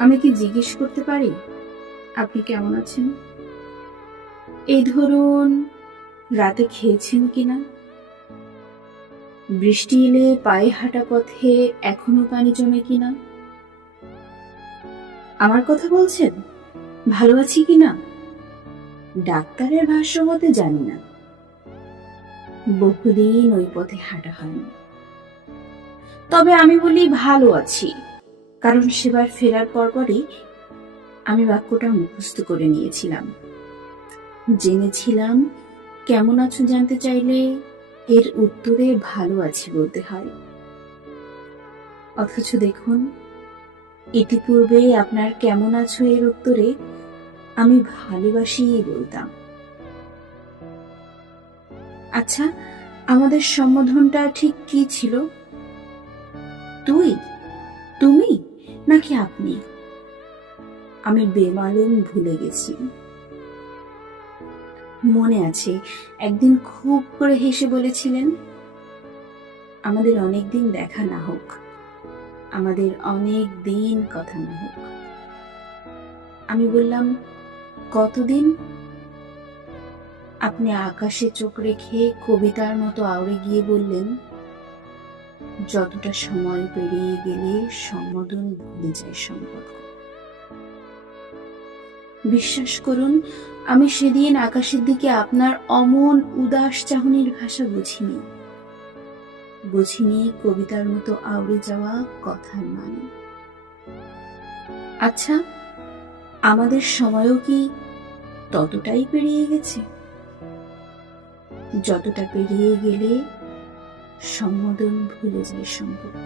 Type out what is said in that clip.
আমি কি জিজ্ঞেস করতে পারি? আপনি কেমন আছেন? এই ধরুন, রাতে খেয়েছেন কিনা? বৃষ্টি এলে পায়ে হাঁটা পথে এখনও পানি জমে কিনা? আমার কথা বলছেন? ভালো আছি কিনা? ডাক্তারের ভাষ্য মতে জানি না। বহুদিন ওই পথে হাঁটা হয়নি। তবে আমি বলি ভালো আছি। কারণ সেবার ফেরার পরপরই আমি বাক্যটা মুখস্থ করে নিয়েছিলাম। জেনেছিলাম, কেমন আছো জানতে চাইলে এর উত্তরে ভালো আছি বলতে হয়। অথচ দেখুন ইতিপূর্বে আপনার কেমন আছো এর উত্তরে আমি ভালোবাসিই বলতাম। আচ্ছা আমাদের সম্বোধনটা ঠিক কি ছিল? তুই? তুমি? নাকি আপনি? আমি বেমালুম ভুলে গেছি। মনে আছে, একদিন খুব করে হেসে বলেছিলেন, আমাদের অনেক দিন দেখা না হোক, আমাদের অনেক দিন কথা না হোক। আমি বললাম, কতদিন? আপনি আকাশে চোখ রেখে কবিতার মতো আউড়ে গিয়ে বললেন যতটা সময় পেরিয়ে গেলে সম্বোধন ভুলে যায় সম্পর্ক। বিশ্বাস করুন, আমি সেদিন আকাশের দিকে আপনার অমন উদাস চাহনির ভাষা বুঝিনি। বুঝিনি কবিতার মতো আউড়ে যাওয়া কথার মানে। আচ্ছা আমাদের সময়ও কি ততটাই পেরিয়ে গেছে? যতটা পেরিয়ে গেলে সম্বোধন ভুলে যায় সম্পর্ক।